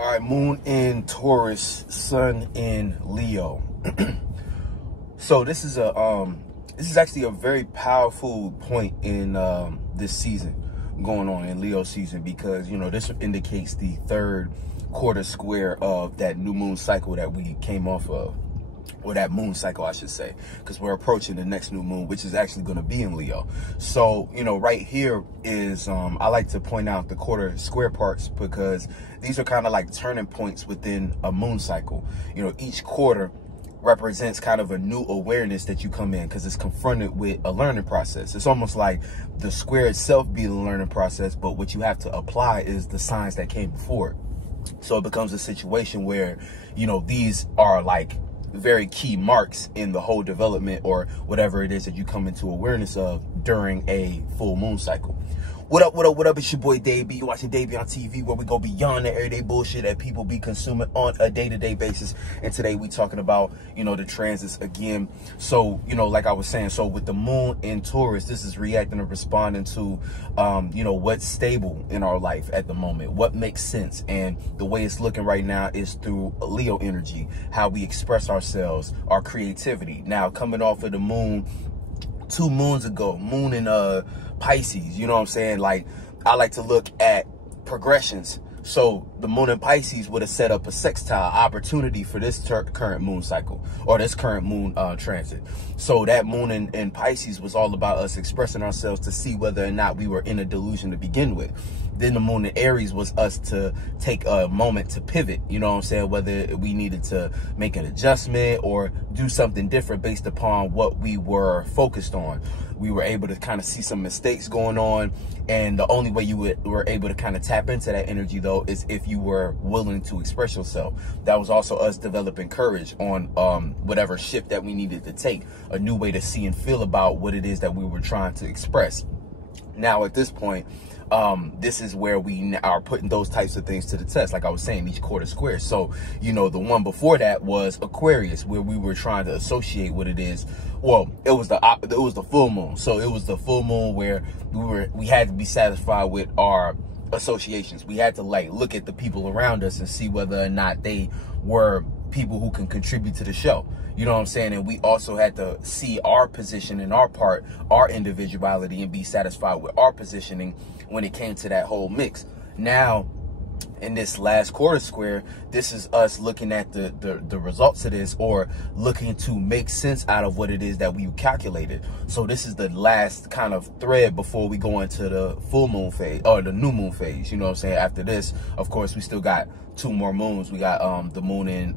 All right, moon in Taurus, sun in Leo. So this is actually a very powerful point in this season going on in Leo season, because, you know, this indicates the third quarter square of that new moon cycle that we came off of, or that moon cycle, I should say, because we're approaching the next new moon, which is actually going to be in Leo. So, you know, right here is, I like to point out the quarter square parts, because these are kind of like turning points within a moon cycle. You know, each quarter represents kind of a new awareness that you come in, because it's confronted with a learning process. It's almost like the square itself be the learning process, but what you have to apply is the signs that came before it. So it becomes a situation where, you know, these are like very key marks in the whole development, or whatever it is that you come into awareness of during a full moon cycle. What up, what up, what up? It's your boy Dave B. You're watching DaveBeyondTV, where we go beyond the everyday bullshit that people be consuming on a day-to-day basis. And today we talking about, you know, the transits again. So, you know, like I was saying, so with the moon in Taurus, this is reacting and responding to, you know, what's stable in our life at the moment, what makes sense. And the way it's looking right now is through Leo energy, how we express ourselves, our creativity. Now, coming off of the moon 2 moons ago, moon in Pisces, you know what I'm saying? Like, I like to look at progressions. So the moon in Pisces would have set up a sextile opportunity for this current moon cycle, or this current moon transit. So that moon in Pisces was all about us expressing ourselves to see whether or not we were in a delusion to begin with. Then the moon in Aries was us to take a moment to pivot, you know what I'm saying, whether we needed to make an adjustment or do something different based upon what we were focused on. We were able to kind of see some mistakes going on, and the only way you were able to kind of tap into that energy, though, is if you were willing to express yourself. That was also us developing courage on whatever shift that we needed to take, a new way to see and feel about what it is that we were trying to express. Now, at this point, this is where we are putting those types of things to the test, like I was saying, each quarter square. So, you know, the one before that was Aquarius, where we were trying to associate what it is. Well, it was the full moon. So it was the full moon where we had to be satisfied with our associations. We had to like look at the people around us and see whether or not they were people who can contribute to the show. You know what I'm saying? And we also had to see our position and our part, our individuality, and be satisfied with our positioning when it came to that whole mix. Now, in this last quarter square, this is us looking at the results of this, or looking to make sense out of what it is that we calculated. So this is the last kind of thread before we go into the full moon phase, or the new moon phase. You know what I'm saying? After this, of course, we still got 2 more moons. We got the moon in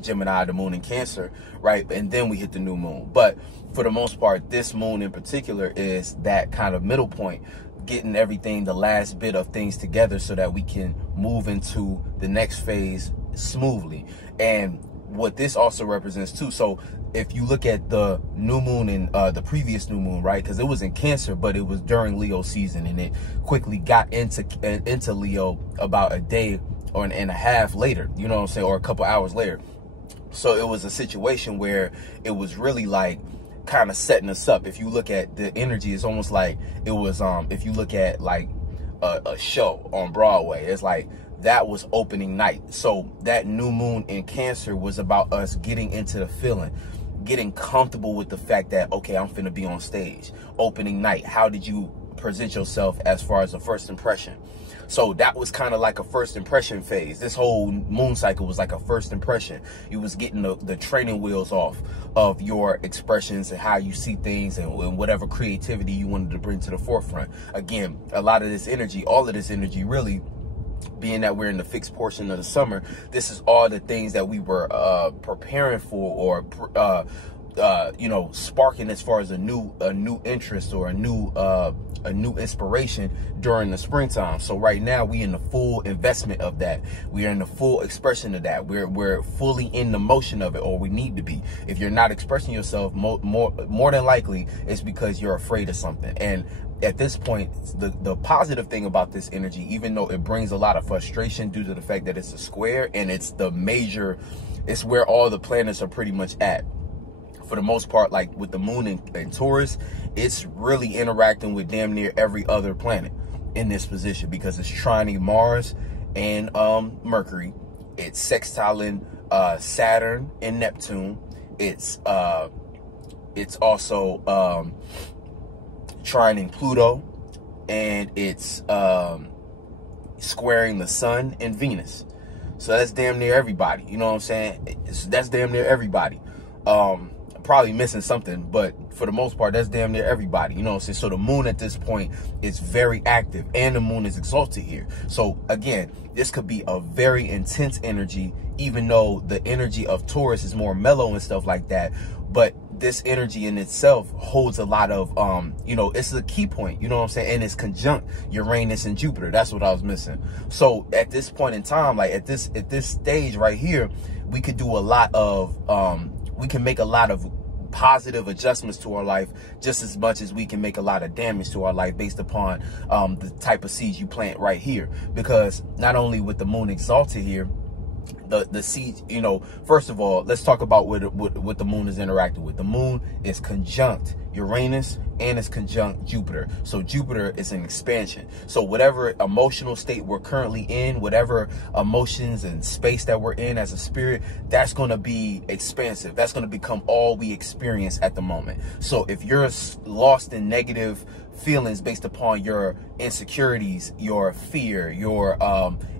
Gemini, the moon in Cancer, right? And then we hit the new moon. But for the most part, this moon in particular is that kind of middle point, getting everything, the last bit of things together, so that we can move into the next phase smoothly. And what this also represents too, so if you look at the new moon and the previous new moon, right, because it was in Cancer, but it was during Leo season, and it quickly got into Leo about a day or and a half later, you know what I'm saying, or a couple hours later. So it was a situation where it was really like kind of setting us up. If you look at the energy, it's almost like it was, if you look at like a show on Broadway, it's like that was opening night. So that new moon in Cancer was about us getting into the feeling, getting comfortable with the fact that, okay, I'm finna be on stage. Opening night, how did you present yourself as far as a first impression? So that was kind of like a first impression phase. This whole moon cycle was like a first impression. You was getting the training wheels off of your expressions and how you see things, and whatever creativity you wanted to bring to the forefront. Again, a lot of this energy, all of this energy, really, being that we're in the fixed portion of the summer, this is all the things that we were preparing for, or you know, sparking as far as a new interest, or a new inspiration during the springtime. So right now we in the full investment of that. We are in the full expression of that. We're fully in the motion of it, or we need to be. If you're not expressing yourself, more than likely it's because you're afraid of something. And at this point, the positive thing about this energy, even though it brings a lot of frustration due to the fact that it's a square, and it's where all the planets are pretty much at. For the most part, like with the moon in Taurus, it's really interacting with damn near every other planet in this position, because it's trining Mars and Mercury. It's sextiling Saturn and Neptune. It's also trining Pluto, and it's squaring the Sun and Venus. So that's damn near everybody. You know what I'm saying? That's damn near everybody. Probably missing something, but for the most part, that's damn near everybody. You know what I'm saying? So the moon at this point is very active, and the moon is exalted here. So again, this could be a very intense energy, even though the energy of Taurus is more mellow and stuff like that. But this energy in itself holds a lot of, you know, it's a key point, you know what I'm saying? And it's conjunct Uranus and Jupiter. That's what I was missing. So at this point in time, like at this stage right here, we could do a lot of, we can make a lot of positive adjustments to our life, just as much as we can make a lot of damage to our life based upon the type of seeds you plant right here. Because not only with the moon exalted here, the seeds, you know, first of all, let's talk about what the moon is interacting with. The moon is conjunct Uranus and it's conjunct Jupiter. So Jupiter is an expansion. So whatever emotional state we're currently in, whatever emotions and space that we're in as a spirit, that's going to be expansive. That's going to become all we experience at the moment. So if you're lost in negative feelings based upon your insecurities, your fear, your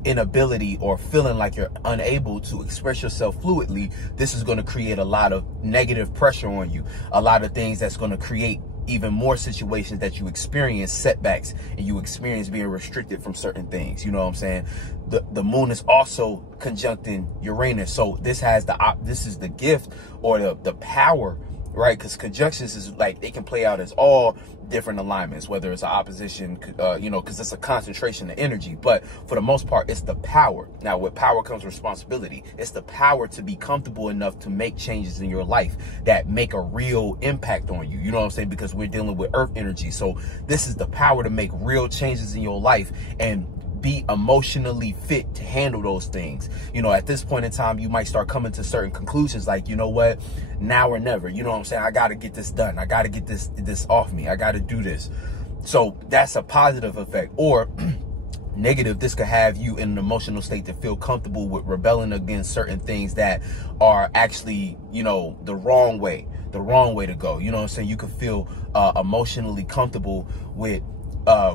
inability, or feeling like you're unable to express yourself fluidly, this is going to create a lot of negative pressure on you. A lot of things that's going to create even more situations that you experience setbacks, and you experience being restricted from certain things. You know what I'm saying? The moon is also conjuncting Uranus. So this has this is the gift or the power, right? Because conjunctions is like, they can play out as all different alignments, whether it's an opposition, you know, because it's a concentration of energy. But for the most part, it's the power. Now, with power comes responsibility. It's the power to be comfortable enough to make changes in your life that make a real impact on you. You know what I'm saying? Because we're dealing with earth energy. So this is the power to make real changes in your life and be emotionally fit to handle those things. You know, at this point in time, you might start coming to certain conclusions like, you know what, now or never. You know what I'm saying? I got to get this done. I got to get this off me. I got to do this. So that's a positive effect. Or negative, this could have you in an emotional state to feel comfortable with rebelling against certain things that are actually, you know, the wrong way to go. You know what I'm saying? You could feel emotionally comfortable with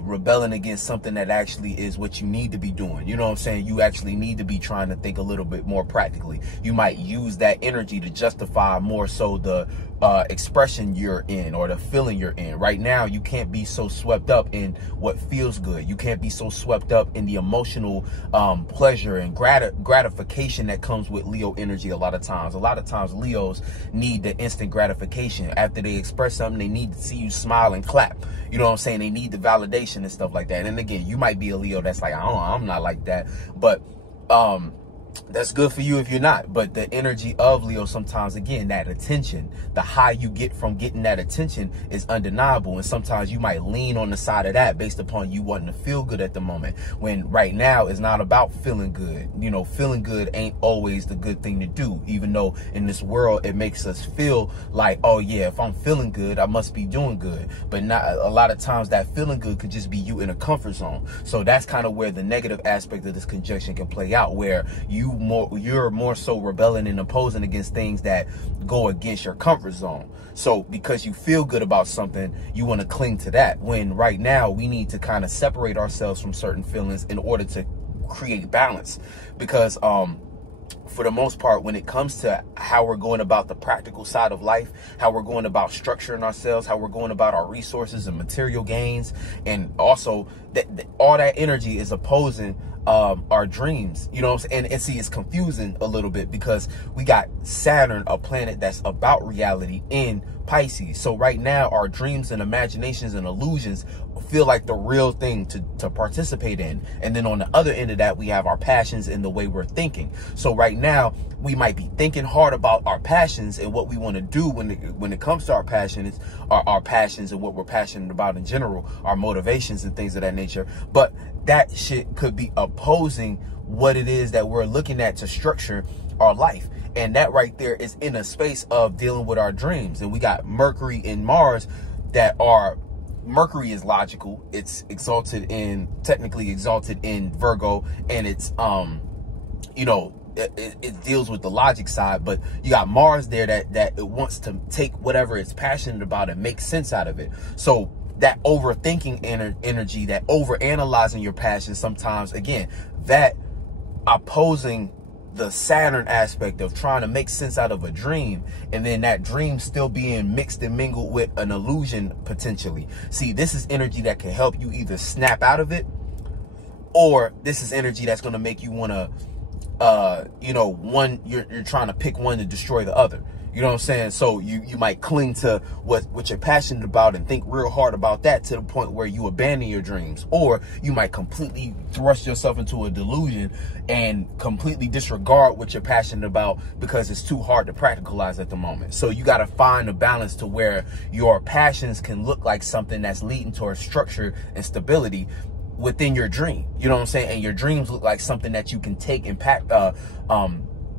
rebelling against something that actually is what you need to be doing. You know what I'm saying? You actually need to be trying to think a little bit more practically. You might use that energy to justify more so the expression you're in or the feeling you're in. Right now, you can't be so swept up in what feels good. You can't be so swept up in the emotional pleasure and gratification that comes with Leo energy. A lot of times Leos need the instant gratification. After they express something, they need to see you smile and clap. You know what I'm saying? They need the validation and stuff like that. And again, you might be a Leo that's like, I'm not like that. But that's good for you if you're not. But the energy of Leo, sometimes, again, that attention, the high you get from getting that attention is undeniable. And sometimes you might lean on the side of that based upon you wanting to feel good at the moment, when right now it's not about feeling good. You know, feeling good ain't always the good thing to do, even though in this world it makes us feel like, oh yeah, if I'm feeling good, I must be doing good. But not a lot of times that feeling good could just be you in a comfort zone. So that's kind of where the negative aspect of this conjunction can play out, where you're more so rebelling and opposing against things that go against your comfort zone. So because you feel good about something, you want to cling to that, when right now we need to kind of separate ourselves from certain feelings in order to create balance. Because for the most part, when it comes to how we're going about the practical side of life, how we're going about structuring ourselves, how we're going about our resources and material gains, and also all that energy is opposing our dreams. You know what I'm saying? And see, it's confusing a little bit because we got Saturn, a planet that's about reality, in Pisces. So right now, our dreams and imaginations and illusions feel like the real thing to participate in. And then on the other end of that, we have our passions and the way we're thinking. So right now, we might be thinking hard about our passions and what we want to do when it comes to our passions, our passions and what we're passionate about in general, our motivations and things of that nature. But that shit could be opposing what it is that we're looking at to structure our life. And that right there is in a space of dealing with our dreams. And we got Mercury and Mars that are Mercury is logical. It's technically exalted in Virgo, and it's you know, it deals with the logic side. But you got Mars there that it wants to take whatever it's passionate about and make sense out of it. So that overthinking energy, that overanalyzing your passion, sometimes, again, that opposing the Saturn aspect of trying to make sense out of a dream, and then that dream still being mixed and mingled with an illusion potentially. See, this is energy that can help you either snap out of it, or this is energy that's going to make you want to, you know, you're trying to pick one to destroy the other. You know what I'm saying? So you might cling to what you're passionate about and think real hard about that to the point where you abandon your dreams. Or you might completely thrust yourself into a delusion and completely disregard what you're passionate about because it's too hard to practicalize at the moment. So you got to find a balance to where your passions can look like something that's leading towards structure and stability within your dream. You know what I'm saying? And your dreams look like something that you can take and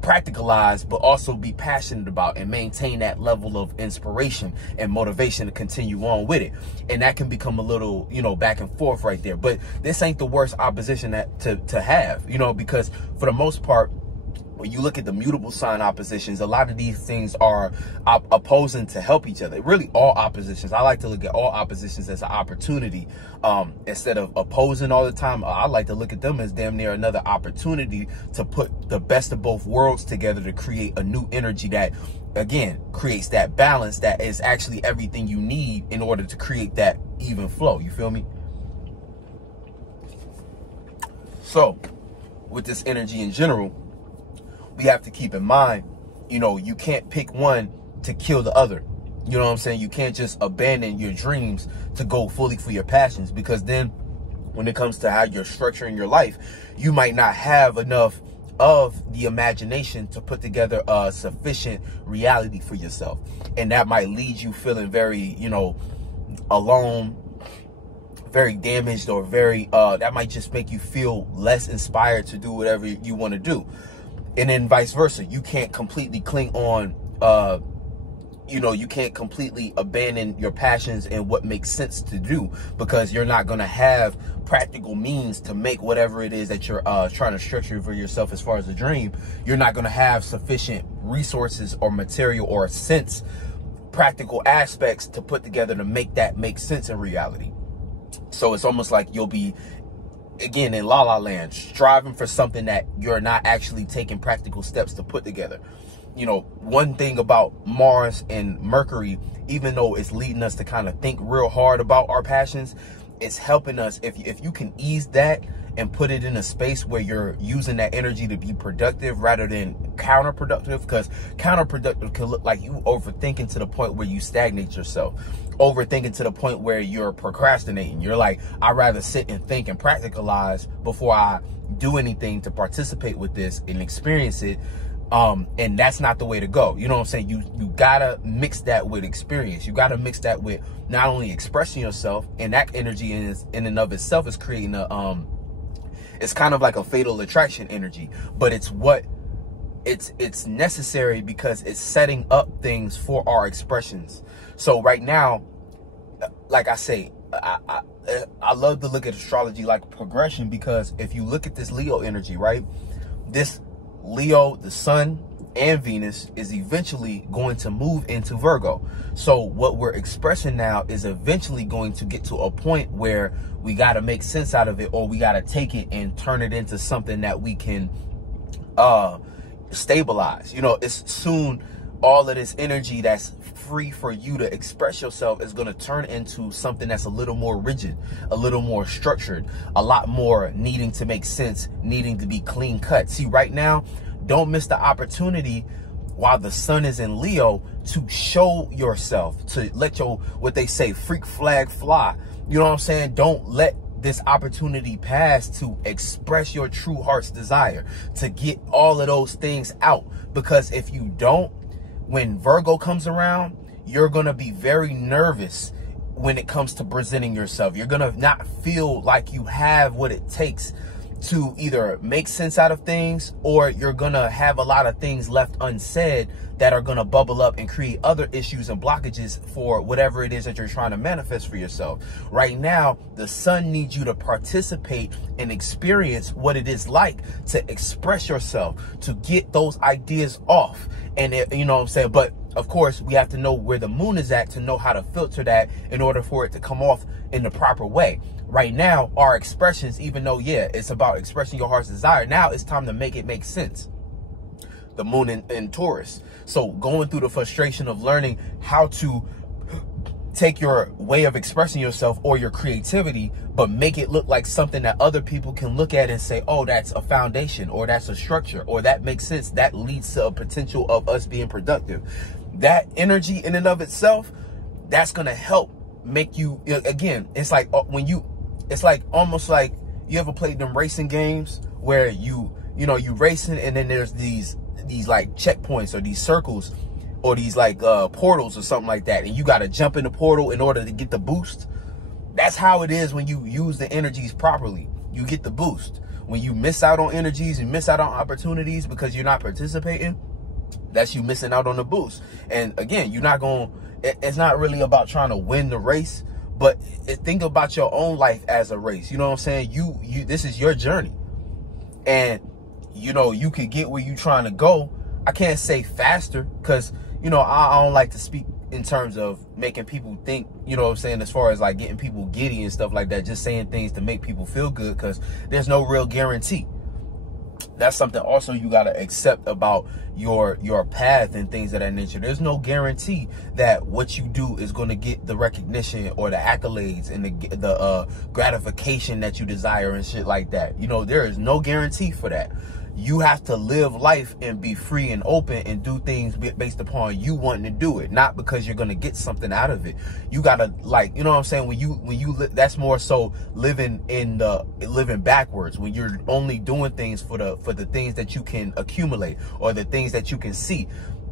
practicalize, but also be passionate about and maintain that level of inspiration and motivation to continue on with it. And that can become a little, you know, back and forth right there. But this ain't the worst opposition to have, you know, because for the most part, when you look at the mutable sign oppositions, a lot of these things are opposing to help each other. Really, all oppositions. I like to look at all oppositions as an opportunity instead of opposing all the time. I like to look at them as damn near another opportunity to put the best of both worlds together to create a new energy that, again, creates that balance that is actually everything you need in order to create that even flow. You feel me? So, with this energy in general, we have to keep in mind, you know, you can't pick one to kill the other. You know what I'm saying? You can't just abandon your dreams to go fully for your passions, because then when it comes to how you're structuring your life, you might not have enough of the imagination to put together a sufficient reality for yourself. And that might lead you feeling very, you know, alone, very damaged, or very, that might just make you feel less inspired to do whatever you want to do. And then vice versa. You can't completely cling on, you know, you can't completely abandon your passions and what makes sense to do, because you're not going to have practical means to make whatever it is that you're trying to structure for yourself as far as a dream. You're not going to have sufficient resources or material or sense, practical aspects to put together to make that make sense in reality. So it's almost like you'll be, again, in La La Land, striving for something that you're not actually taking practical steps to put together. You know, one thing about Mars and Mercury, even though it's leading us to kind of think real hard about our passions, it's helping us, if you can ease that and put it in a space where you're using that energy to be productive rather than counterproductive, because counterproductive can look like you overthinking to the point where you stagnate yourself, overthinking to the point where you're procrastinating. You're like, I'd rather sit and think and practicalize before I do anything to participate with this and experience it. And that's not the way to go. You know what I'm saying? You gotta mix that with experience. You gotta mix that with not only expressing yourself, and that energy in and of itself is creating a, it's kind of like a fatal attraction energy, but it's necessary because it's setting up things for our expressions. So right now, like I say, I love to look at astrology like progression, because if you look at this Leo energy, right, this Leo, the sun and Venus, is eventually going to move into Virgo. So what we're expressing now is eventually going to get to a point where we got to make sense out of it, or we got to take it and turn it into something that we can stabilize. You know, it's soon all of this energy that's free for you to express yourself is going to turn into something that's a little more rigid, a little more structured, a lot more needing to make sense, needing to be clean cut. See, right now, don't miss the opportunity while the sun is in Leo to show yourself, to let your, what they say, freak flag fly. You know what I'm saying? Don't let this opportunity pass to express your true heart's desire, to get all of those things out. Because if you don't, when Virgo comes around, you're going to be very nervous when it comes to presenting yourself. You're going to not feel like you have what it takes to either make sense out of things, or you're gonna have a lot of things left unsaid that are gonna bubble up and create other issues and blockages for whatever it is that you're trying to manifest for yourself. Right now, the sun needs you to participate and experience what it is like to express yourself, to get those ideas off. And you know what I'm saying? But of course, we have to know where the moon is at to know how to filter that in order for it to come off in the proper way. Right now, our expressions, even though, yeah, it's about expressing your heart's desire, now it's time to make it make sense. The moon in Taurus. So going through the frustration of learning how to take your way of expressing yourself or your creativity, but make it look like something that other people can look at and say, oh, that's a foundation, or that's a structure, or that makes sense. That leads to a potential of us being productive. That energy in and of itself, that's going to help make you, again, it's like when you, it's like almost like you ever played them racing games where you racing, and then there's these like checkpoints or these circles or these like portals or something like that, and you got to jump in the portal in order to get the boost. That's how it is when you use the energies properly. You get the boost. When you miss out on energies and miss out on opportunities because you're not participating, that's you missing out on the boost. And again, you're not going, it's not really about trying to win the race, but think about your own life as a race. You know what I'm saying? This is your journey, and you could get where you're trying to go. I can't say faster, because I don't like to speak in terms of making people think, you know what I'm saying, as far as like getting people giddy and stuff like that, just saying things to make people feel good, because there's no real guarantee. That's something also you got to accept about your path and things of that nature. There's no guarantee that what you do is going to get the recognition or the accolades and the gratification that you desire and shit like that. There is no guarantee for that. You have to live life and be free and open and do things based upon you wanting to do it, not because you're going to get something out of it. You got to, like, you know what I'm saying? When you that's more so living backwards, when you're only doing things for the things that you can accumulate or the things that you can see.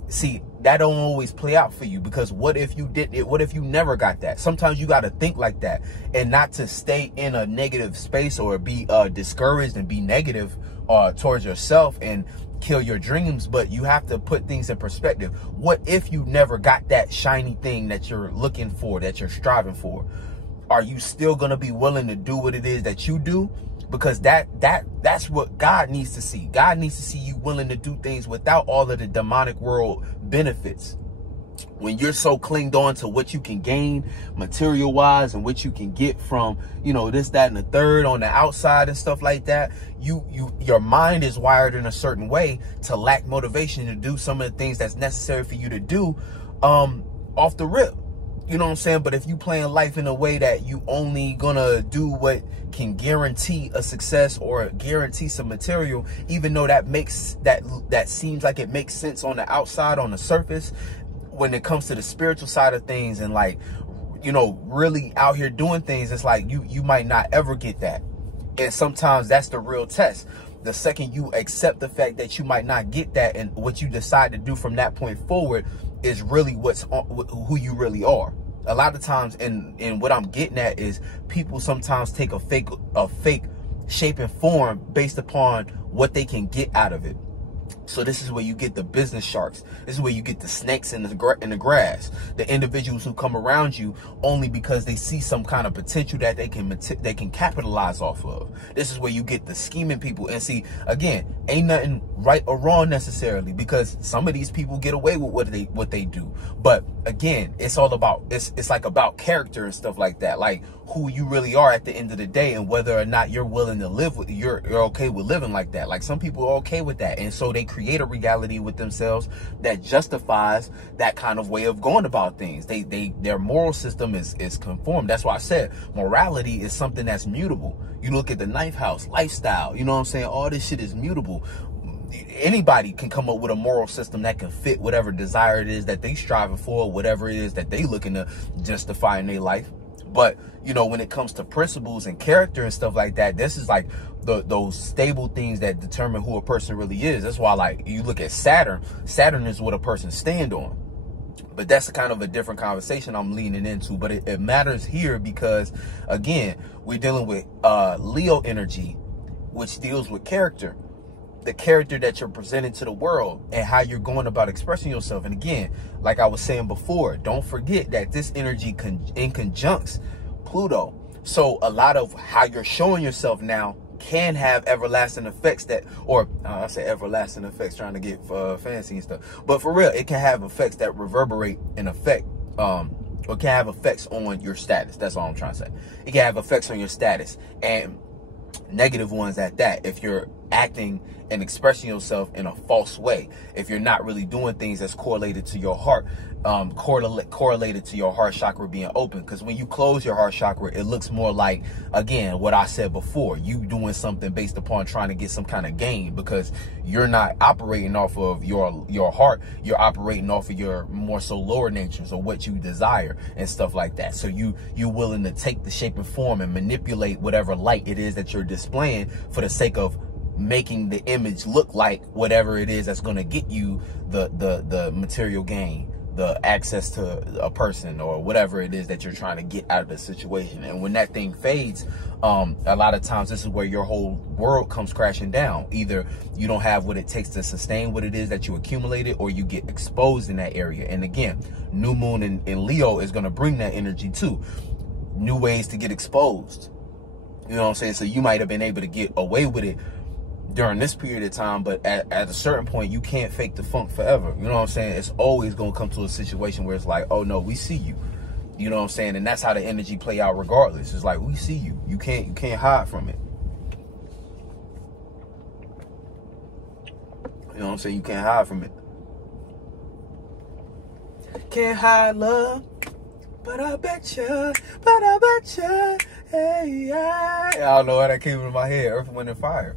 See, that don't always play out for you, because what if you didn't? What if you never got that? Sometimes you got to think like that, and not to stay in a negative space or be discouraged and be negative towards yourself and kill your dreams. But you have to put things in perspective. What if you never got that shiny thing that you're looking for, that you're striving for? Are you still going to be willing to do what it is that you do? Because that's what God needs to see. God needs to see you willing to do things without all of the demonic world benefits. When you're so clinged on to what you can gain material wise and what you can get from, this, that, and the third on the outside and stuff like that, your mind is wired in a certain way to lack motivation to do some of the things that's necessary for you to do off the rip. You know what I'm saying? But if you playing life in a way that you only gonna do what can guarantee a success or guarantee some material, even though that seems like it makes sense on the outside, on the surface, when it comes to the spiritual side of things and like, really out here doing things, it's like you might not ever get that. And sometimes that's the real test. The second you accept the fact that you might not get that, and what you decide to do from that point forward is really who you really are. A lot of times, and what I'm getting at is people sometimes take a fake shape and form based upon what they can get out of it. So this is where you get the business sharks. This is where you get the snakes in the grass. The individuals who come around you only because they see some kind of potential that they can capitalize off of. This is where you get the scheming people. And see, again, ain't nothing right or wrong necessarily, because some of these people get away with what they do. But again, it's all about it's like about character and stuff like that, like who you really are at the end of the day, and whether or not you're willing to live with you're okay with living like that. Like some people are okay with that, and so they create a reality with themselves that justifies that kind of way of going about things. Their moral system is conformed. That's why I said morality is something that's mutable. You look at the ninth house, lifestyle, you know what I'm saying? All this shit is mutable. Anybody can come up with a moral system that can fit whatever desire it is that they striving for, whatever it is that they looking to justify in their life. But, when it comes to principles and character and stuff like that, this is like those stable things that determine who a person really is. That's why, like, you look at Saturn. Saturn is what a person stand on. But that's kind of a different conversation I'm leaning into. But it matters here because, again, we're dealing with Leo energy. which deals with character. The character that you're presenting to the world and how you're going about expressing yourself. And again, like I was saying before, don't forget that this energy in conjuncts Pluto. So a lot of how you're showing yourself now can have everlasting effects that, or I say everlasting effects, trying to get fancy and stuff. But for real, it can have effects that reverberate and affect, or can have effects on your status. That's all I'm trying to say. It can have effects on your status, and negative ones at that. If you're acting and expressing yourself in a false way, if you're not really doing things that's correlated to your heart, correlated to your heart chakra being open. Because when you close your heart chakra, it looks more like, again, what I said before, you doing something based upon trying to get some kind of gain, because you're not operating off of your heart, you're operating off of your more so lower natures, or what you desire and stuff like that. So you're willing to take the shape and form and manipulate whatever light it is that you're displaying for the sake of making the image look like whatever it is that's going to get you the material gain, the access to a person, or whatever it is that you're trying to get out of the situation. And when that thing fades, a lot of times this is where your whole world comes crashing down. Either you don't have what it takes to sustain what it is that you accumulated, or you get exposed in that area. And again, new moon in Leo is going to bring that energy too. New ways to get exposed. You know what I'm saying? So you might have been able to get away with it during this period of time, but at a certain point, you can't fake the funk forever. You know what I'm saying? It's always going to come to a situation where it's like, oh no, we see you. You know what I'm saying? And that's how the energy play out regardless. It's like, we see you. You can't hide from it. You know what I'm saying? You can't hide from it. Can't hide love, but I betcha, hey, I don't know why that came into my head. Earth, Wind, and Fire.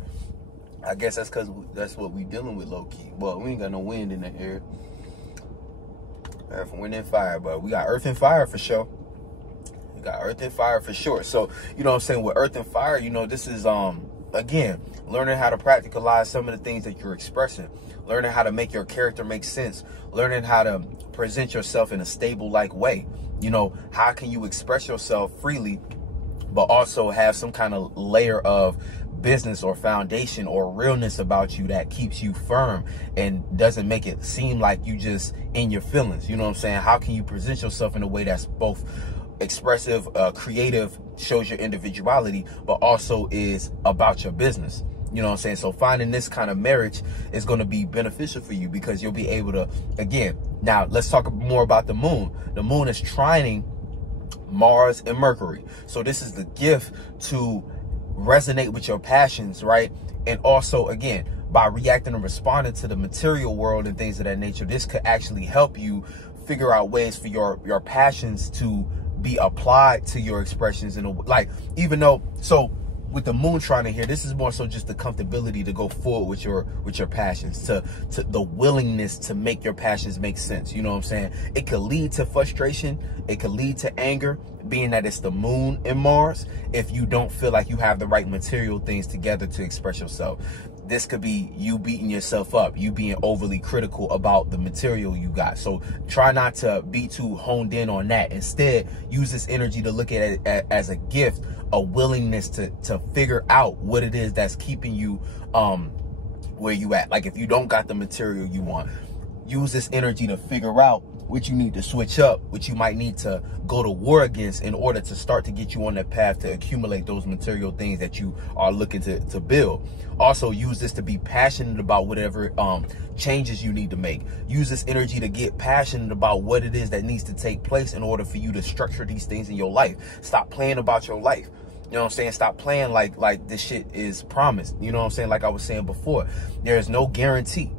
I guess that's because that's what we dealing with, low-key. Well, we ain't got no wind in the air. Earth, Wind, and Fire, but we got Earth and Fire for sure. We got Earth and Fire for sure. So, you know what I'm saying, with Earth and Fire, you know, this is, again, learning how to practicalize some of the things that you're expressing. Learning how to make your character make sense. Learning how to present yourself in a stable-like way. You know, how can you express yourself freely, but also have some kind of layer of business or foundation or realness about you that keeps you firm and doesn't make it seem like you just in your feelings. You know what I'm saying? How can you present yourself in a way that's both expressive, creative, shows your individuality, but also is about your business? You know what I'm saying? So finding this kind of marriage is going to be beneficial for you, because you'll be able to, again, now let's talk more about the moon. The moon is trining Mars and Mercury. So this is the gift to resonate with your passions, right? And also, again, by reacting and responding to the material world and things of that nature, this could actually help you figure out ways for your passions to be applied to your expressions in a, like, even though, so with the moon trining here, this is more so just the comfortability to go forward with your passions, to the willingness to make your passions make sense. You know what I'm saying? It could lead to frustration, it could lead to anger, being that it's the moon in Mars, if you don't feel like you have the right material things together to express yourself. This could be you beating yourself up, you being overly critical about the material you got. So try not to be too honed in on that. Instead, use this energy to look at it as a gift, a willingness to figure out what it is that's keeping you where you at. Like if you don't got the material you want, use this energy to figure out what you need to switch up, what you might need to go to war against in order to start to get you on that path to accumulate those material things that you are looking to build. Also, use this to be passionate about whatever changes you need to make. Use this energy to get passionate about what it is that needs to take place in order for you to structure these things in your life. Stop playing about your life. You know what I'm saying? Stop playing like this shit is promised. You know what I'm saying? Like I was saying before, there is no guarantee.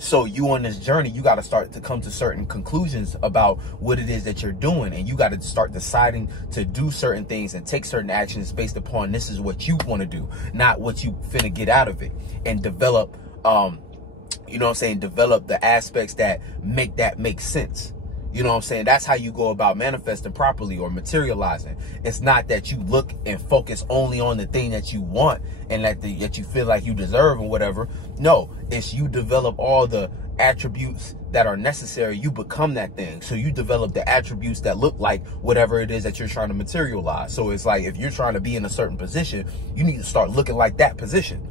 So you on this journey, you got to start to come to certain conclusions about what it is that you're doing. And you got to start deciding to do certain things and take certain actions based upon this is what you want to do, not what you finna get out of it. And develop, you know what I'm saying, develop the aspects that make sense. You know what I'm saying? That's how you go about manifesting properly or materializing. It's not that you look and focus only on the thing that you want and that you feel like you deserve and whatever. No, it's you develop all the attributes that are necessary. You become that thing. So you develop the attributes that look like whatever it is that you're trying to materialize. So it's like if you're trying to be in a certain position, you need to start looking like that position.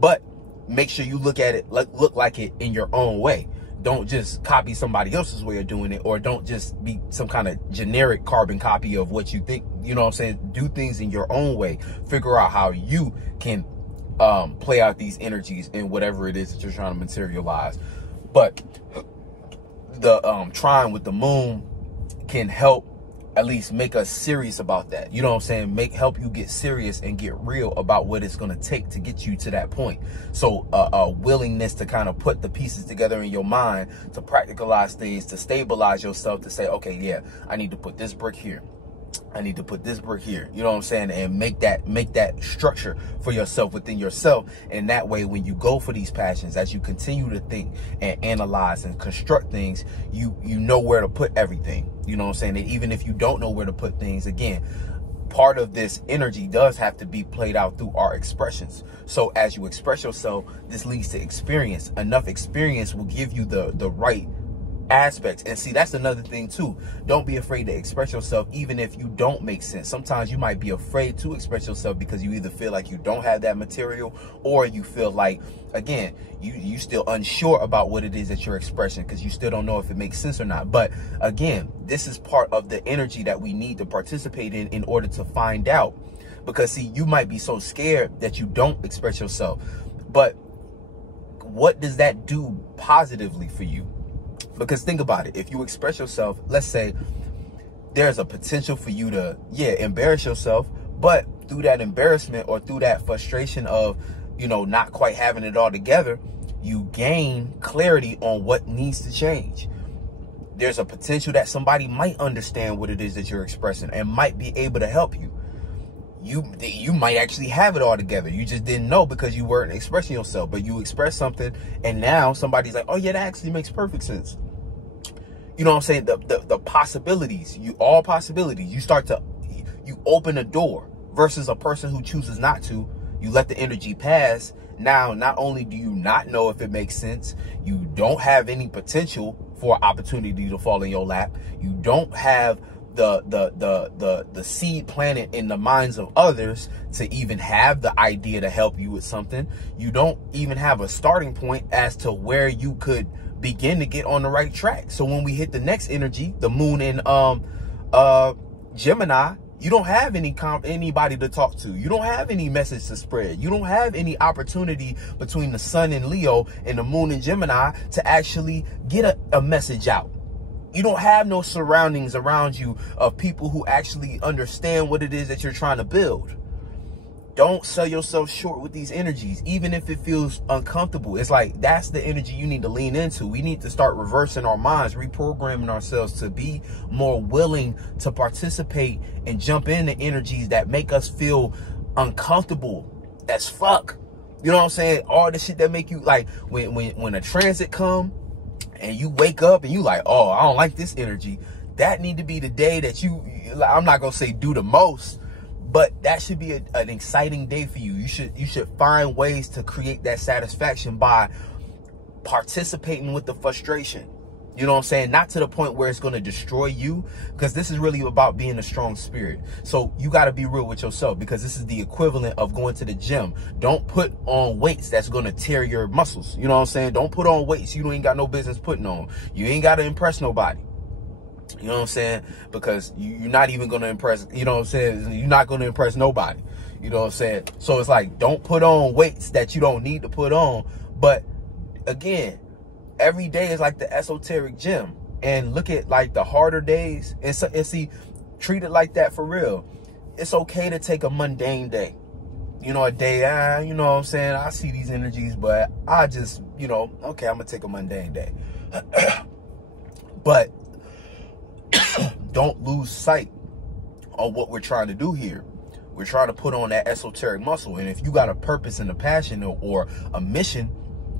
But make sure you look at it, look like it in your own way. Don't just copy somebody else's way of doing it, or don't just be some kind of generic carbon copy of what you think. You know what I'm saying? Do things in your own way. Figure out how you can play out these energies in whatever it is that you're trying to materialize. But the trine with the moon can help at least make us serious about that. You know what I'm saying? Help you get serious and get real about what it's going to take to get you to that point. So a willingness to kind of put the pieces together in your mind, to practicalize things, to stabilize yourself, to say, okay, yeah, I need to put this brick here. I need to put this brick here. You know what I'm saying? And make that structure for yourself within yourself. And that way, when you go for these passions, as you continue to think and analyze and construct things, you know where to put everything. You know what I'm saying? And even if you don't know where to put things, again, part of this energy does have to be played out through our expressions. So as you express yourself, this leads to experience. Enough experience will give you the right aspects. And see, that's another thing too. Don't be afraid to express yourself, even if you don't make sense. Sometimes you might be afraid to express yourself because you either feel like you don't have that material, or you feel like, again, you still unsure about what it is that you're expressing because you still don't know if it makes sense or not. But again, this is part of the energy that we need to participate in order to find out. Because see, you might be so scared that you don't express yourself, but what does that do positively for you? Because think about it. If you express yourself, let's say there's a potential for you to, embarrass yourself, but through that embarrassment or through that frustration of, not quite having it all together, you gain clarity on what needs to change. There's a potential that somebody might understand what it is that you're expressing and might be able to help you. You might actually have it all together. You just didn't know because you weren't expressing yourself, but you expressed something and now somebody's like, oh yeah, that actually makes perfect sense. You know what I'm saying? The possibilities, all possibilities, you open a door versus a person who chooses not to. You let the energy pass. Now, not only do you not know if it makes sense, you don't have any potential for opportunity to fall in your lap. You don't have the seed planted in the minds of others to even have the idea to help you with something. You don't even have a starting point as to where you could begin to get on the right track. So when we hit the next energy, the moon in Gemini, you don't have anybody to talk to. You don't have any message to spread. You don't have any opportunity between the sun in Leo and the moon in Gemini to actually get a message out. You don't have no surroundings around you of people who actually understand what it is that you're trying to build. Don't sell yourself short with these energies, even if it feels uncomfortable. It's like, that's the energy you need to lean into. We need to start reversing our minds, reprogramming ourselves to be more willing to participate and jump into energies that make us feel uncomfortable as fuck. You know what I'm saying? All the shit that make you, like, when a transit come, and you wake up and you like, oh, I don't like this energy. That need to be the day that I'm not going to say do the most, but that should be an exciting day for you. You should find ways to create that satisfaction by participating with the frustration. You know what I'm saying? Not to the point where it's going to destroy you, because this is really about being a strong spirit. So you got to be real with yourself, because this is the equivalent of going to the gym. Don't put on weights that's going to tear your muscles. You know what I'm saying? Don't put on weights you ain't got no business putting on. You ain't got to impress nobody. You know what I'm saying? Because you're not even going to impress, you know what I'm saying? You're not going to impress nobody. You know what I'm saying? So it's like, don't put on weights that you don't need to put on. But again, every day is like the esoteric gym, and look at like the harder days and see, treat it like that for real. It's okay to take a mundane day, a day, you know what I'm saying? I see these energies, but I just, okay, I'm gonna take a mundane day. But don't lose sight of what we're trying to do here. We're trying to put on that esoteric muscle. And if you got a purpose and a passion or a mission,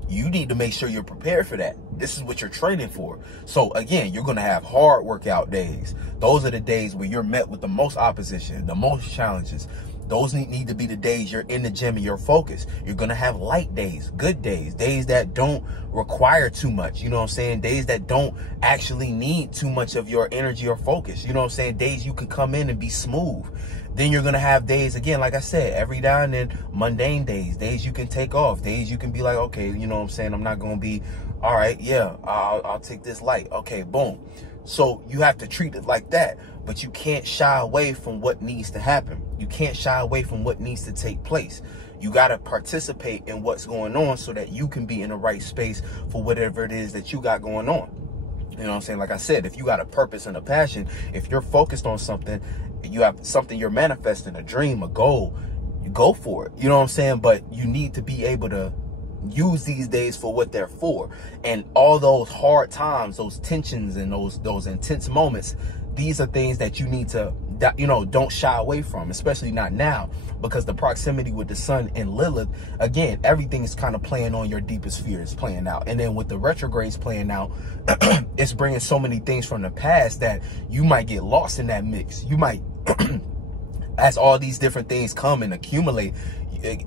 You need to make sure you're prepared for that. This is what you're training for. So again, you're going to have hard workout days. Those are the days where you're met with the most opposition, the most challenges. Those need to be the days you're in the gym and you're focused. You're going to have light days, good days, days that don't require too much. You know what I'm saying? Days that don't actually need too much of your energy or focus. You know what I'm saying? Days you can come in and be smooth. Then you're going to have days, again, like I said, every now and then, mundane days, days you can take off, days you can be like, okay, you know what I'm saying? I'm not going to be, all right, yeah, I'll take this light. Okay, boom. So you have to treat it like that, but you can't shy away from what needs to happen. You can't shy away from what needs to take place. You got to participate in what's going on so that you can be in the right space for whatever it is that you got going on. You know what I'm saying? Like I said, if you got a purpose and a passion, if you're focused on something, you have something you're manifesting, a dream, a goal, you go for it. You know what I'm saying? But you need to be able to use these days for what they're for. And all those hard times, those tensions and those intense moments, these are things that you need to, you know, don't shy away from, especially not now, because the proximity with the sun and Lilith, again, everything is kind of playing on your deepest fears, playing out. And then with the retrogrades playing out, it's bringing so many things from the past that you might get lost in that mix. You might, as all these different things come and accumulate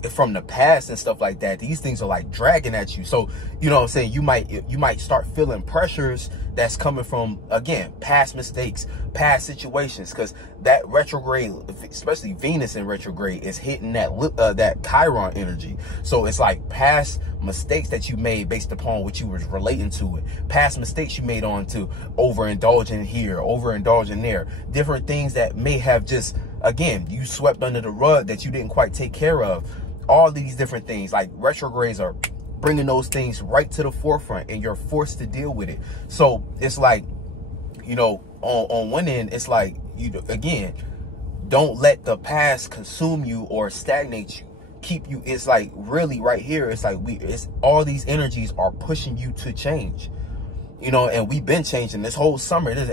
from the past and stuff like that, these things are like dragging at you. So, you know what I'm saying, you might start feeling pressures that's coming from, again, past mistakes, past situations, because that retrograde, especially Venus in retrograde, is hitting that Chiron energy. So it's like past mistakes that you made based upon what you was relating to it, past mistakes you made on to overindulging here, overindulging there, different things that may have just, again, you swept under the rug that you didn't quite take care of. All these different things, like retrogrades are bringing those things right to the forefront, and you're forced to deal with it. So it's like, you know, on one end, it's like, you again, don't let the past consume you or stagnate you, keep you. It's like, really right here, it's like it's all these energies are pushing you to change. You know, and we've been changing this whole summer. This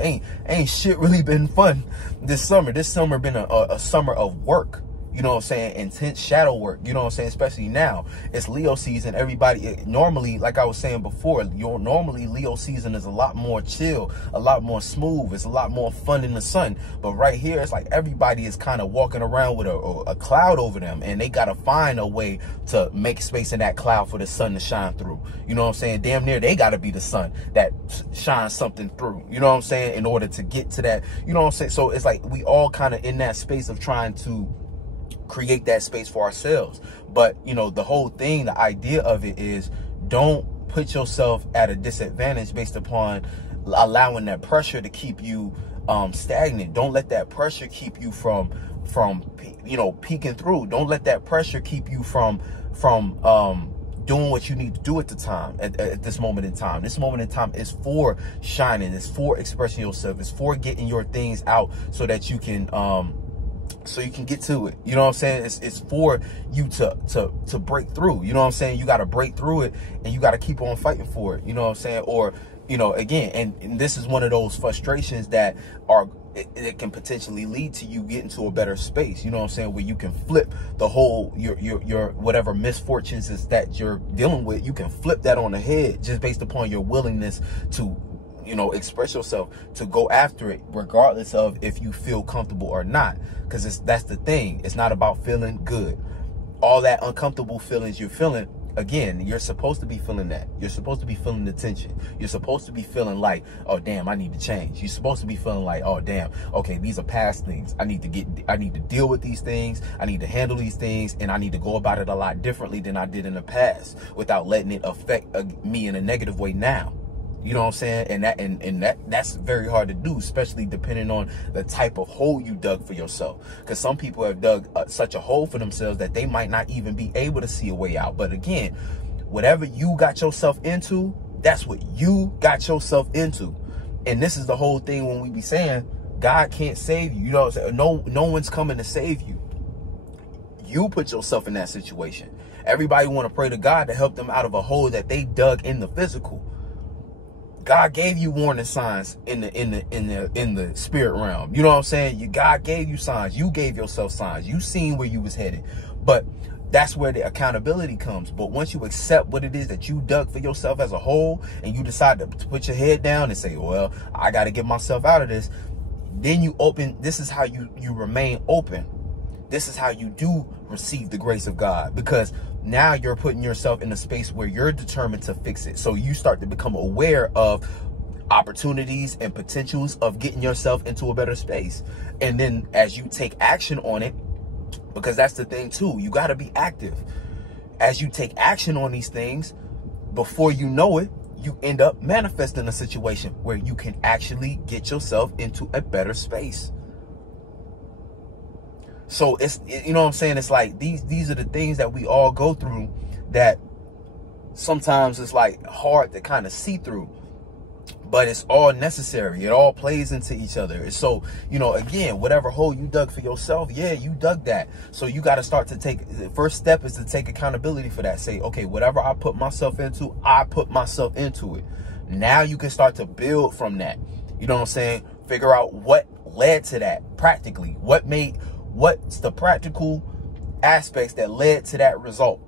ain't shit really been fun this summer. This summer been a summer of work. You know what I'm saying? Intense shadow work. You know what I'm saying? Especially now. It's Leo season. Everybody, normally, like I was saying before, normally Leo season is a lot more chill, a lot more smooth. It's a lot more fun in the sun. But right here, it's like everybody is kind of walking around with a cloud over them. And they got to find a way to make space in that cloud for the sun to shine through. You know what I'm saying? Damn near, they got to be the sun that shines something through. You know what I'm saying? In order to get to that. You know what I'm saying? So it's like we all kind of in that space of trying to create that space for ourselves. But, you know, the whole thing, the idea of it is, don't put yourself at a disadvantage based upon allowing that pressure to keep you stagnant. Don't let that pressure keep you from you know, peeking through. Don't let that pressure keep you from doing what you need to do at the time, at this moment in time. This moment in time is for shining. It's for expressing yourself. It's for getting your things out so that you can get to it. You know what I'm saying? It's for you to break through. You know what I'm saying? You got to break through it, and you got to keep on fighting for it. You know what I'm saying? Or, you know, again, and this is one of those frustrations that it can potentially lead to you getting to a better space. You know what I'm saying? Where you can flip the whole, your whatever misfortunes is that you're dealing with, you can flip that on the head just based upon your willingness to, you know, express yourself, to go after it, regardless of if you feel comfortable or not. Because that's the thing. It's not about feeling good. All that uncomfortable feelings you're feeling, again, you're supposed to be feeling that. You're supposed to be feeling the tension. You're supposed to be feeling like, oh, damn, I need to change. You're supposed to be feeling like, oh, damn, okay, these are past things. I need to deal with these things. I need to handle these things. And I need to go about it a lot differently than I did in the past without letting it affect me in a negative way now. You know what I'm saying? And that's very hard to do, especially depending on the type of hole you dug for yourself. Because some people have dug such a hole for themselves that they might not even be able to see a way out. But again, whatever you got yourself into, that's what you got yourself into. And this is the whole thing when we be saying God can't save you. You know what I'm saying? No one's coming to save you. You put yourself in that situation. Everybody want to pray to God to help them out of a hole that they dug in the physical. God gave you warning signs in the spirit realm. You know what I'm saying? God gave you signs. You gave yourself signs. You seen where you was headed. But That's where the accountability comes. But once you accept what it is that you dug for yourself as a whole, and you decide to put your head down and say, well, I got to get myself out of this, then you open. This is how you remain open. This is how you do receive the grace of God, because now you're putting yourself in a space where you're determined to fix it. So you start to become aware of opportunities and potentials of getting yourself into a better space. And then as you take action on it, because that's the thing too, you got to be active. As you take action on these things, before you know it, you end up manifesting a situation where you can actually get yourself into a better space. So it's, you know what I'm saying? It's like these are the things that we all go through that sometimes it's like hard to kind of see through, but it's all necessary. It all plays into each other. So, you know, again, whatever hole you dug for yourself, yeah, you dug that. So you got to start to take, the first step is to take accountability for that. Say, okay, whatever I put myself into, I put myself into it. Now you can start to build from that. You know what I'm saying? Figure out what led to that practically. What's the practical aspects that led to that result?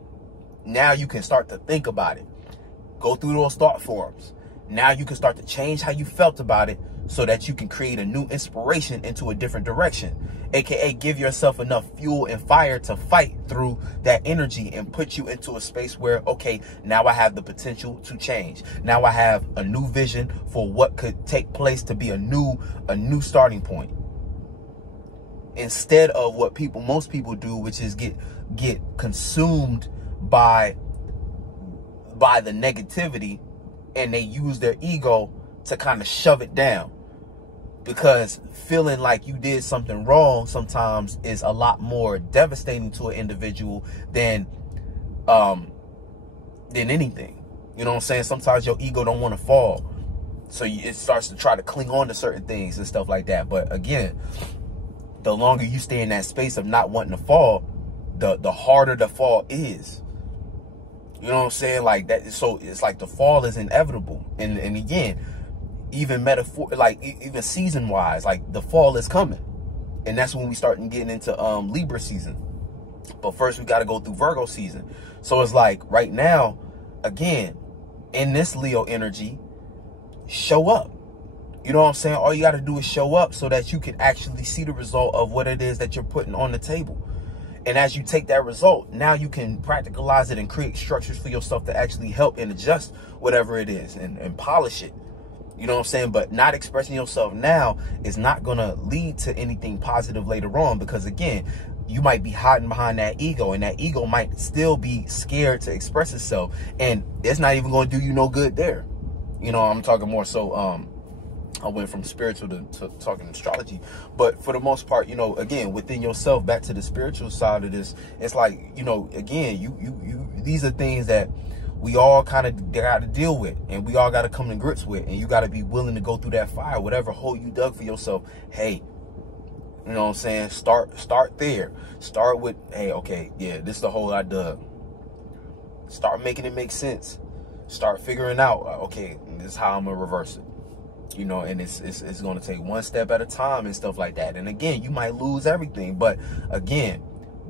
Now you can start to think about it. Go through those thought forms. Now you can start to change how you felt about it so that you can create a new inspiration into a different direction. AKA give yourself enough fuel and fire to fight through that energy and put you into a space where, okay, now I have the potential to change. Now I have a new vision for what could take place to be a new starting point. Instead of what most people do, which is get consumed by the negativity, and they use their ego to kind of shove it down, because feeling like you did something wrong sometimes is a lot more devastating to an individual than anything. You know what I'm saying? Sometimes your ego don't want to fall, so it starts to try to cling on to certain things and stuff like that. But again, the longer you stay in that space of not wanting to fall, the harder the fall is. You know what I'm saying? Like that. So it's like the fall is inevitable. And again, even even season wise, like the fall is coming. And that's when we start getting into Libra season. But first we got to go through Virgo season. So it's like right now, again, in this Leo energy, show up. You know what I'm saying? All you got to do is show up so that you can actually see the result of what it is that you're putting on the table. And as you take that result, now you can practicalize it and create structures for yourself to actually help and adjust whatever it is and polish it. You know what I'm saying? But not expressing yourself now is not going to lead to anything positive later on, because again, you might be hiding behind that ego, and that ego might still be scared to express itself, and it's not even going to do you no good there. You know, I'm talking more so I went from spiritual to talking astrology, but for the most part, you know, again, within yourself, back to the spiritual side of this, it's like, you know, again, you these are things that we all kind of got to deal with, and we all got to come to grips with, and you got to be willing to go through that fire, whatever hole you dug for yourself. Hey, you know what I'm saying? Start there. Start with, hey, okay, yeah, this is the hole I dug. Start making it make sense. Start figuring out, okay, this is how I'm gonna reverse it. You know, and it's going to take one step at a time and stuff like that. And again, you might lose everything, but again,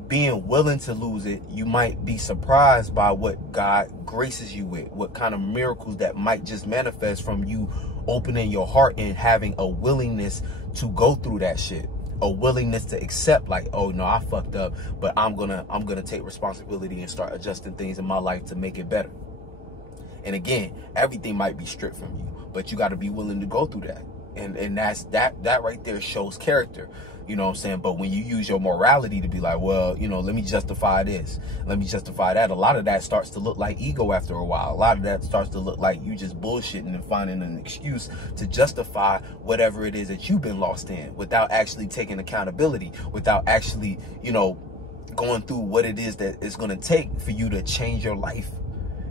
being willing to lose it, you might be surprised by what God graces you with, what kind of miracles that might just manifest from you opening your heart and having a willingness to go through that shit, a willingness to accept, like, oh no, I fucked up, but I'm gonna take responsibility and start adjusting things in my life to make it better. And again, everything might be stripped from you, but you got to be willing to go through that. And that right there shows character. You know what I'm saying? But when you use your morality to be like, well, you know, let me justify this, let me justify that, a lot of that starts to look like ego after a while. A lot of that starts to look like you just bullshitting and finding an excuse to justify whatever it is that you've been lost in, without actually taking accountability, without actually, you know, going through what it is that it's going to take for you to change your life.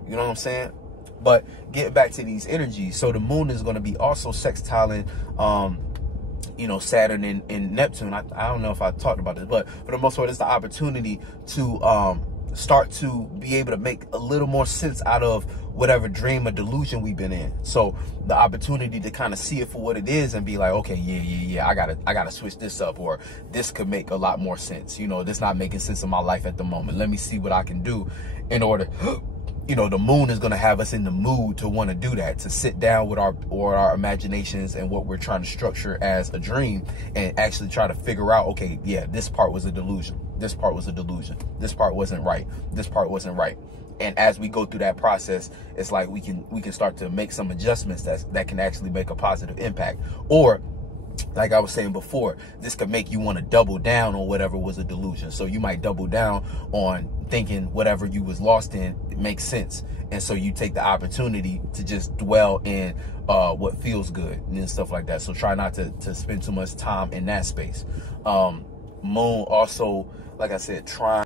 You know what I'm saying? But getting back to these energies, so the moon is going to be also sextiling, you know, Saturn and Neptune. I don't know if I talked about this, but for the most part, it's the opportunity to start to be able to make a little more sense out of whatever dream or delusion we've been in. So the opportunity to kind of see it for what it is and be like, okay, yeah, I gotta switch this up, or this could make a lot more sense. You know, this not making sense in my life at the moment. Let me see what I can do in order. You know, the moon is going to have us in the mood to want to do that, to sit down with our imaginations and what we're trying to structure as a dream, and actually try to figure out, okay, yeah, this part was a delusion. This part was a delusion. This part wasn't right. This part wasn't right. And as we go through that process, it's like we can start to make some adjustments that can actually make a positive impact. Or, like I was saying before, this could make you want to double down on whatever was a delusion. So you might double down on thinking whatever you was lost in makes sense. And so you take the opportunity to just dwell in what feels good and stuff like that. So try not to spend too much time in that space. Moon also, like I said, try.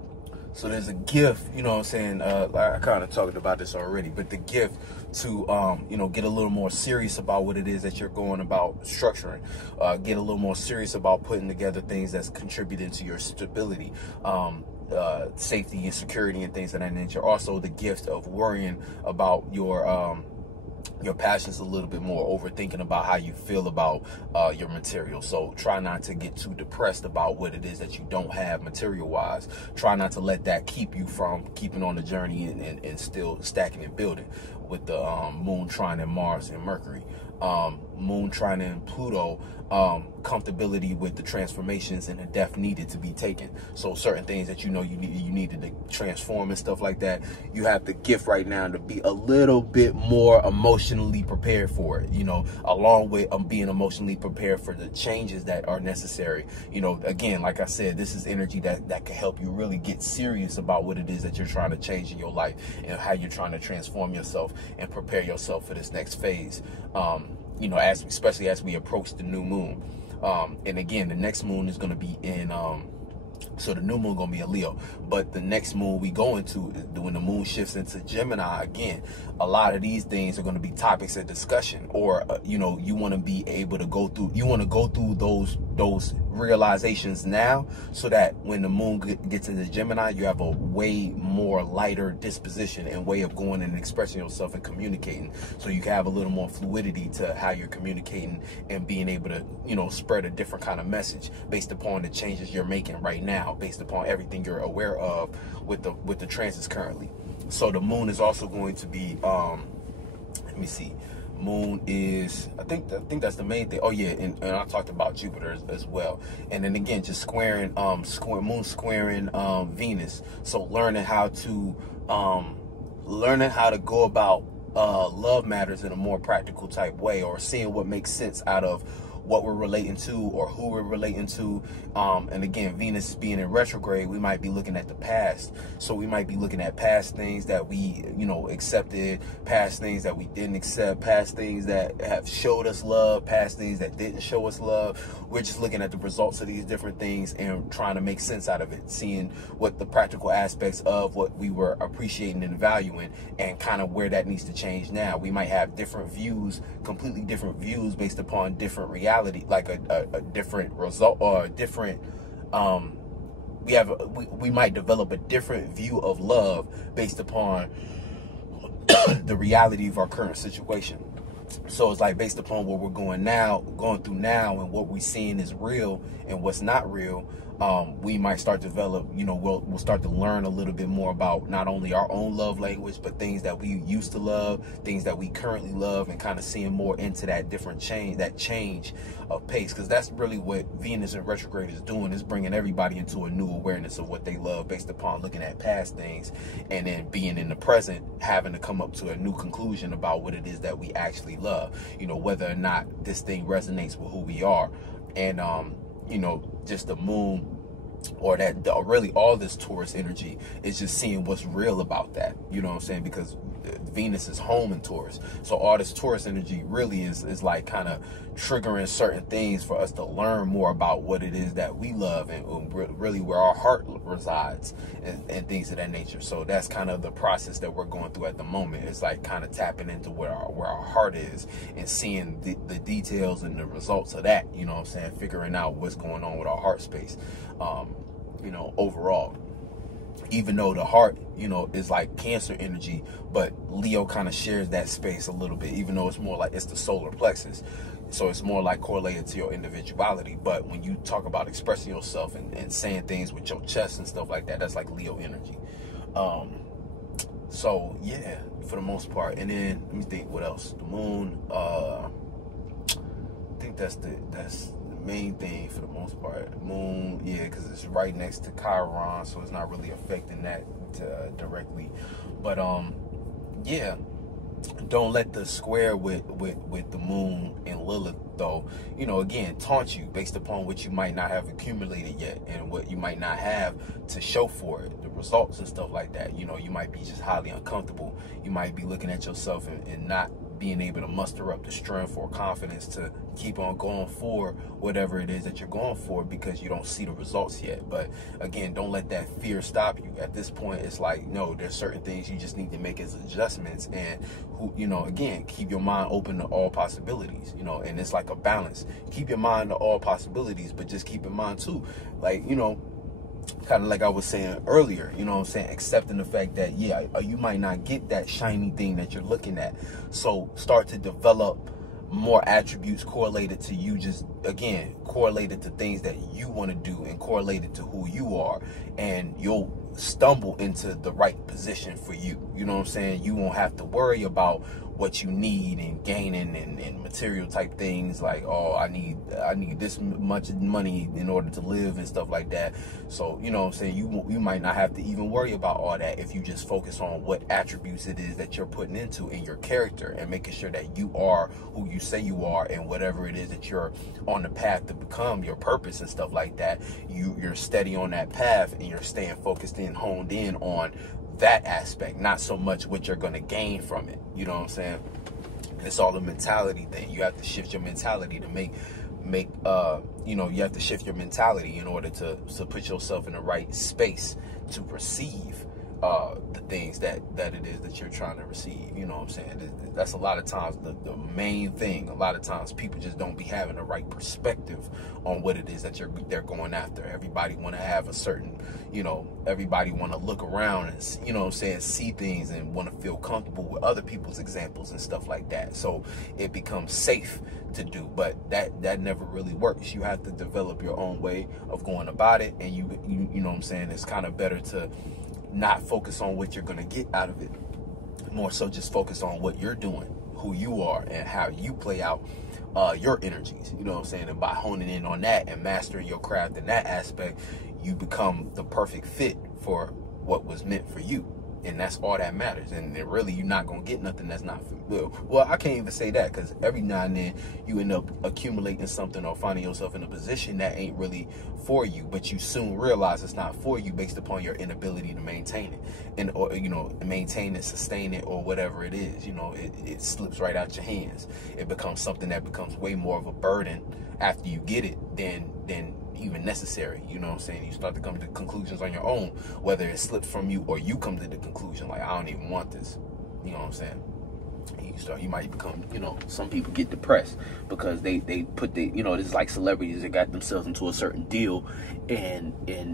So there's a gift, you know what I'm saying? I kind of talked about this already, but the gift to, you know, get a little more serious about what it is that you're going about structuring. Get a little more serious about putting together things that's contributing to your stability, safety and security and things of that nature. Also the gift of worrying about your passions a little bit more, overthinking about how you feel about your material. So try not to get too depressed about what it is that you don't have material wise. Try not to let that keep you from keeping on the journey and still stacking and building. With the moon trine in Mars and Mercury, moon trine in Pluto, comfortability with the transformations and the depth needed to be taken. So certain things that you know you needed to transform and stuff like that, you have the gift right now to be a little bit more emotionally prepared for it, you know, along with being emotionally prepared for the changes that are necessary. You know, again, like I said, this is energy that can help you really get serious about what it is that you're trying to change in your life and how you're trying to transform yourself and prepare yourself for this next phase. You know, especially as we approach the new moon. And again, the next moon is going to be in, so the new moon going to be in Leo, but the next moon we go into, when the moon shifts into Gemini again, a lot of these things are going to be topics of discussion, or, you know, you want to be able to go through, those realizations now, so that when the moon gets into Gemini, you have a way more lighter disposition and way of going and expressing yourself and communicating. So you can have a little more fluidity to how you're communicating and being able to, you know, spread a different kind of message based upon the changes you're making right now, based upon everything you're aware of with the transits currently. So the moon is also going to be, let me see. Moon is, I think that's the main thing. Oh yeah, and I talked about Jupiter as well. And then again, just squaring, moon squaring Venus. So learning how to go about love matters in a more practical type way, or seeing what makes sense out of what we're relating to or who we're relating to. And again, Venus being in retrograde, we might be looking at the past. So we might be looking at past things that we, you know, accepted, past things that we didn't accept, past things that have showed us love, past things that didn't show us love. We're just looking at the results of these different things and trying to make sense out of it, seeing what the practical aspects of what we were appreciating and valuing, and kind of where that needs to change now. We might have different views, completely different views based upon different reality, like a different result, or a different we might develop a different view of love based upon the reality of our current situation. So it's like based upon what we're going through now, and what we're seeing is real and what's not real. We might start to develop, you know, we'll start to learn a little bit more about not only our own love language, but things that we used to love, things that we currently love, and kind of seeing more into that different change, that change of pace. Because that's really what Venus in retrograde is doing, is bringing everybody into a new awareness of what they love based upon looking at past things, and then being in the present, having to come up to a new conclusion about what it is that we actually love, you know, whether or not this thing resonates with who we are. And you know, just the moon, or that really all this Taurus energy is just seeing what's real about that, you know what I'm saying? Because Venus is home in Taurus, so all this Taurus energy really is like kind of triggering certain things for us to learn more about what it is that we love, and really where our heart resides, and things of that nature. So that's kind of the process that we're going through at the moment. It's like kind of tapping into where our heart is, and seeing the details and the results of that, you know what I'm saying? Figuring out what's going on with our heart space, you know, overall. even though the heart, you know, is like Cancer energy, but Leo kind of shares that space a little bit, even though it's more like it's the solar plexus. So it's more like correlated to your individuality. But when you talk about expressing yourself and saying things with your chest and stuff like that, that's like Leo energy. So yeah, for the most part. And then let me think what else. The moon, I think that's the main thing for the most part. Moon, yeah, because it's right next to Chiron, so it's not really affecting that directly. But yeah, don't let the square with the moon and Lilith, though, you know, again, taunt you based upon what you might not have accumulated yet and what you might not have to show for it, the results and stuff like that. You know, you might be just highly uncomfortable. You might be looking at yourself and not being able to muster up the strength or confidence to keep on going for whatever it is that you're going for because you don't see the results yet. But again, don't let that fear stop you. At this point, it's like, no, there's certain things you just need to make as adjustments, and you know, again, keep your mind open to all possibilities, you know, and it's like a balance. Keep your mind to all possibilities, but just keep in mind too, like, you know, kind of like I was saying earlier, you know what I'm saying, accepting the fact that, yeah, you might not get that shiny thing that you're looking at. So start to develop more attributes correlated to you, just, again, correlated to things that you want to do and correlated to who you are, and you'll stumble into the right position for you. You know what I'm saying? You won't have to worry about what you need and gaining and material type things like, oh, I need this much money in order to live and stuff like that. So, you know what I'm saying, you might not have to even worry about all that if you just focus on what attributes it is that you're putting into in your character and making sure that you are who you say you are, and whatever it is that you're on the path to become, your purpose and stuff like that, you're steady on that path and you're staying focused and honed in on that aspect, not so much what you're going to gain from it. You know what I'm saying? It's all a mentality thing. You have to shift your mentality to make you know, you have to shift your mentality in order to put yourself in the right space to receive the things that it is that you're trying to receive. You know what I'm saying? That's a lot of times the main thing. A lot of times people just don't be having the right perspective on what it is that they're going after. Everybody want to have a certain, you know, everybody want to look around and, you know what I'm saying, see things and want to feel comfortable with other people's examples and stuff like that. So it becomes safe to do, but that never really works. You have to develop your own way of going about it, and you know what I'm saying, it's kind of better to not focus on what you're going to get out of it, more so just focus on what you're doing, who you are, and how you play out your energies. You know what I'm saying? And by honing in on that and mastering your craft in that aspect, you become the perfect fit for what was meant for you. And that's all that matters. And really, you're not going to get nothing that's not for, well, I can't even say that, because every now and then you end up accumulating something or finding yourself in a position that ain't really for you, but you soon realize it's not for you based upon your inability to maintain it, and, or, you know, maintain it, sustain it, or whatever it is. You know, it slips right out your hands. It becomes something that becomes way more of a burden after you get it than even necessary. You know what I'm saying? You start to come to conclusions on your own, whether it slips from you or you come to the conclusion like, I don't even want this. You know what I'm saying? You might become, you know, some people get depressed because they put the, you know, this is like celebrities that got themselves into a certain deal, and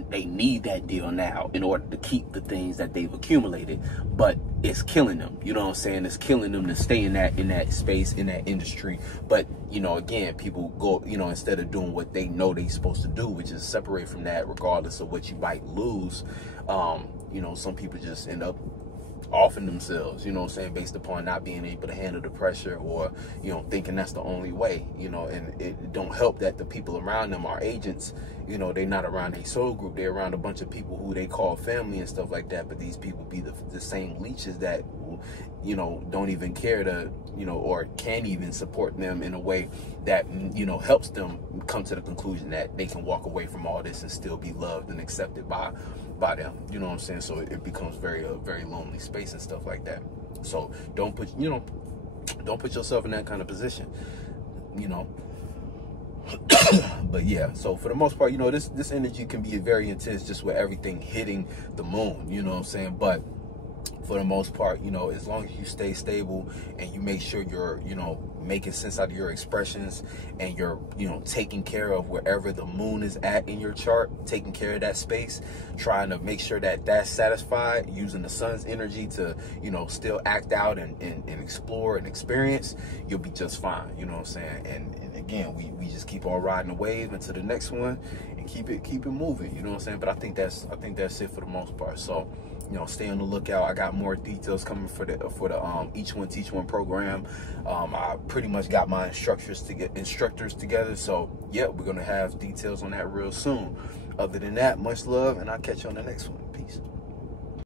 they need that deal now in order to keep the things that they've accumulated, but it's killing them. You know what I'm saying? It's killing them to stay in that space, in that industry. But, you know, again, people go, you know, instead of doing what they know they're supposed to do, which is separate from that regardless of what you might lose, you know, some people just end up offing themselves, you know what I'm saying, based upon not being able to handle the pressure, or, you know, thinking that's the only way, you know. And it don't help that the people around them are agents. You know, they're not around a soul group, they're around a bunch of people who they call family and stuff like that, but these people be the same leeches that, you know, don't even care to, you know, or can't even support them in a way that, you know, helps them come to the conclusion that they can walk away from all this and still be loved and accepted by them. You know what I'm saying? So it becomes very lonely space and stuff like that. So don't put yourself in that kind of position, you know. But yeah, so for the most part, you know, this energy can be very intense just with everything hitting the moon, you know what I'm saying? But for the most part, you know, as long as you stay stable and you make sure you're, you know, making sense out of your expressions, and you're, you know, taking care of wherever the moon is at in your chart, taking care of that space, trying to make sure that that's satisfied, using the sun's energy to, you know, still act out and explore and experience, you'll be just fine. You know what I'm saying? And again, we just keep on riding the wave into the next one and keep it moving. You know what I'm saying? But I think that's it for the most part. So, you know, stay on the lookout. I got more details coming for the Each One Teach One program. I pretty much got my instructors together. So yeah, we're gonna have details on that real soon. Other than that, much love, and I'll catch you on the next one.